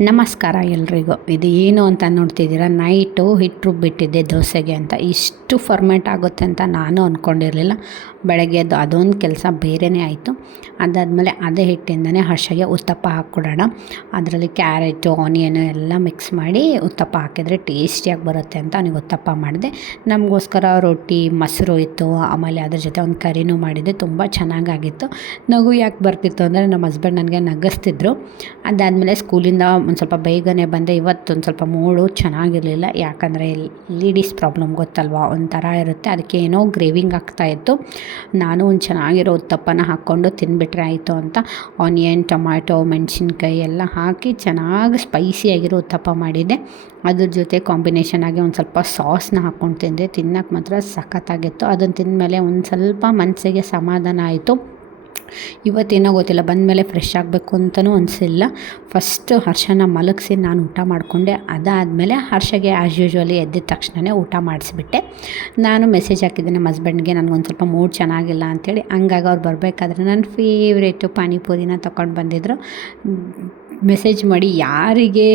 ನಮಸ್ಕಾರ ಎಲ್ರಿಗೂ. ಇದು ಏನು ಅಂತ ನೋಡ್ತಿದ್ದೀರಾ, ನೈಟು ಹಿಟ್ಟು ರುಬ್ಬಿಟ್ಟಿದ್ದೆ ದೋಸೆಗೆ ಅಂತ. ಇಷ್ಟು ಫರ್ಮೆಂಟ್ ಆಗುತ್ತೆ ಅಂತ ನಾನು ಅಂದ್ಕೊಂಡಿರಲಿಲ್ಲ. ಬೆಳಗ್ಗೆ ಅದೊಂದು ಕೆಲಸ ಬೇರೆಯೇ ಆಯಿತು. ಅದಾದಮೇಲೆ ಅದೇ ಹಿಟ್ಟಿಂದನೇ ಹರ್ಷಗೆ ಉತ್ತಪ್ಪ ಹಾಕ್ಕೊಡೋಣ. ಅದರಲ್ಲಿ ಕ್ಯಾರೆಟು ಆನಿಯನು ಎಲ್ಲ ಮಿಕ್ಸ್ ಮಾಡಿ ಉತ್ತಪ್ಪ ಹಾಕಿದರೆ ಟೇಸ್ಟಿಯಾಗಿ ಬರುತ್ತೆ ಅಂತ ಅವನಿಗೆ ಉತ್ತಪ್ಪ ಮಾಡಿದೆ. ನಮಗೋಸ್ಕರ ರೊಟ್ಟಿ ಮೊಸರು ಇತ್ತು, ಆಮೇಲೆ ಅದ್ರ ಜೊತೆ ಒಂದು ಕರಿನೂ ಮಾಡಿದ್ದೆ. ತುಂಬ ಚೆನ್ನಾಗಾಗಿತ್ತು. ನಗು ಯಾಕೆ ಬರ್ತಿತ್ತು ಅಂದರೆ ನಮ್ಮ ಹಸ್ಬೆಂಡ್ ನನಗೆ ನಗಿಸ್ತಿದ್ರು. ಅದಾದಮೇಲೆ ಸ್ಕೂಲಿಂದ ಒಂದು ಸ್ವಲ್ಪ ಬೇಗನೆ ಬಂದೆ. ಇವತ್ತೊಂದು ಸ್ವಲ್ಪ ಮೂಡು ಚೆನ್ನಾಗಿರಲಿಲ್ಲ, ಯಾಕಂದರೆ ಲೇಡೀಸ್ ಪ್ರಾಬ್ಲಮ್ ಗೊತ್ತಲ್ವ, ಒಂಥರ ಇರುತ್ತೆ. ಅದಕ್ಕೆ ಏನೋ ಗ್ರೇವಿಂಗ್ ಆಗ್ತಾಯಿತ್ತು. ನಾನು ಒಂದು ಚೆನ್ನಾಗಿರೋ ಉತ್ತಪ್ಪನ ಹಾಕ್ಕೊಂಡು ತಿಂದುಬಿಟ್ರೆ ಆಯಿತು ಅಂತ ಆನಿಯನ್, ಟೊಮ್ಯಾಟೊ, ಮೆಣಸಿನ್ಕಾಯಿ ಎಲ್ಲ ಹಾಕಿ ಚೆನ್ನಾಗಿ ಸ್ಪೈಸಿಯಾಗಿರೋ ಉತ್ತಪ್ಪ ಮಾಡಿದ್ದೆ. ಅದ್ರ ಜೊತೆ ಕಾಂಬಿನೇಷನ್ ಆಗಿ ಒಂದು ಸ್ವಲ್ಪ ಸಾಸ್ನ ಹಾಕ್ಕೊಂಡು ತಿಂದೆ. ತಿನ್ನೋಕ್ಕೆ ಮಾತ್ರ ಸಖತ್ತಾಗಿತ್ತು. ಅದನ್ನು ತಿಂದಮೇಲೆ ಒಂದು ಸ್ವಲ್ಪ ಮನಸ್ಸಿಗೆ ಸಮಾಧಾನ ಆಯಿತು. ಇವತ್ತೇನೋ ಗೊತ್ತಿಲ್ಲ, ಬಂದಮೇಲೆ ಫ್ರೆಶ್ ಆಗಬೇಕು ಅಂತಲೂ ಅನಿಸಿಲ್ಲ. ಫಸ್ಟು ಹರ್ಷನ ಮಲಗಿಸಿ ನಾನು ಊಟ ಮಾಡಿಕೊಂಡೆ. ಅದಾದಮೇಲೆ ಹರ್ಷಗೆ ಆ್ಯಸ್ ಯೂಶ್ವಲಿ ಎದ್ದಿದ ತಕ್ಷಣವೇ ಊಟ ಮಾಡಿಸ್ಬಿಟ್ಟೆ. ನಾನು ಮೆಸೇಜ್ ಹಾಕಿದ್ದೆ ನಮ್ಮ ಹಸ್ಬೆಂಡ್ಗೆ, ನನಗೊಂದು ಸ್ವಲ್ಪ ಮೂಡ್ ಚೆನ್ನಾಗಿಲ್ಲ ಅಂಥೇಳಿ. ಹಂಗಾಗಿ ಅವ್ರು ಬರಬೇಕಾದ್ರೆ ನನ್ನ ಫೇವ್ರೇಟು ಪಾನಿಪೂರಿನ ತೊಗೊಂಡು ಬಂದಿದ್ದರು. ಮೆಸೇಜ್ ಮಾಡಿ ಯಾರಿಗೆ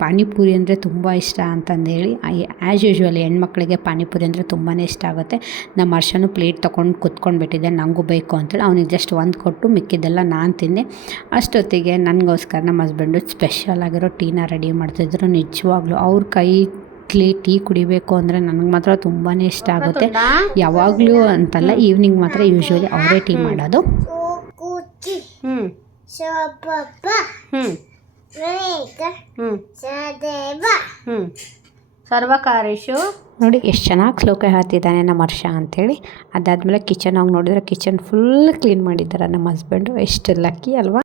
ಪಾನಿಪೂರಿ ಅಂದರೆ ತುಂಬ ಇಷ್ಟ ಅಂತಂದೇಳಿ. ಆ್ಯಸ್ ಯೂಶ್ವಲಿ ಹೆಣ್ಮಕ್ಳಿಗೆ ಪಾನಿಪೂರಿ ಅಂದರೆ ತುಂಬಾ ಇಷ್ಟ ಆಗುತ್ತೆ. ನಮ್ಮ ಹರ್ಷನೂ ಪ್ಲೇಟ್ ತೊಗೊಂಡು ಕುತ್ಕೊಂಡ್ಬಿಟ್ಟಿದ್ದೆ, ನನಗೂ ಬೇಕು ಅಂತೇಳಿ. ಅವನಿಗೆ ಜಸ್ಟ್ ಒಂದು ಕೊಟ್ಟು ಮಿಕ್ಕಿದ್ದೆಲ್ಲ ನಾನು ತಿಂದೆ. ಅಷ್ಟೊತ್ತಿಗೆ ನನಗೋಸ್ಕರ ನಮ್ಮ ಹಸ್ಬೆಂಡು ಸ್ಪೆಷಲ್ ಆಗಿರೋ ಟೀನ ರೆಡಿ ಮಾಡ್ತಿದ್ರು. ನಿಜವಾಗ್ಲೂ ಅವ್ರ ಕೈ ಟೀ ಕುಡಿಬೇಕು ಅಂದರೆ ನನಗೆ ಮಾತ್ರ ತುಂಬಾ ಇಷ್ಟ ಆಗುತ್ತೆ. ಯಾವಾಗಲೂ ಅಂತಲ್ಲ, ಈವ್ನಿಂಗ್ ಮಾತ್ರ ಯೂಶ್ವಲಿ ಅವರೇ ಟೀ ಮಾಡೋದು. ಸರ್ವಕಾರೇಶು ನೋಡಿ ಎಷ್ಟು ಚೆನ್ನಾಗಿ ಶ್ಲೋಕ ಹಾಕ್ತಿದ್ದಾನೆ ನಮ್ಮ ಹರ್ಷ ಅಂಥೇಳಿ. ಅದಾದಮೇಲೆ ಕಿಚನ್ ಹೋಗಿ ನೋಡಿದರೆ ಕಿಚನ್ ಫುಲ್ ಕ್ಲೀನ್ ಮಾಡಿದ್ದಾರೆ ನಮ್ಮ ಹಸ್ಬೆಂಡು. ಎಷ್ಟು ಲಕ್ಕಿ ಅಲ್ವಾ.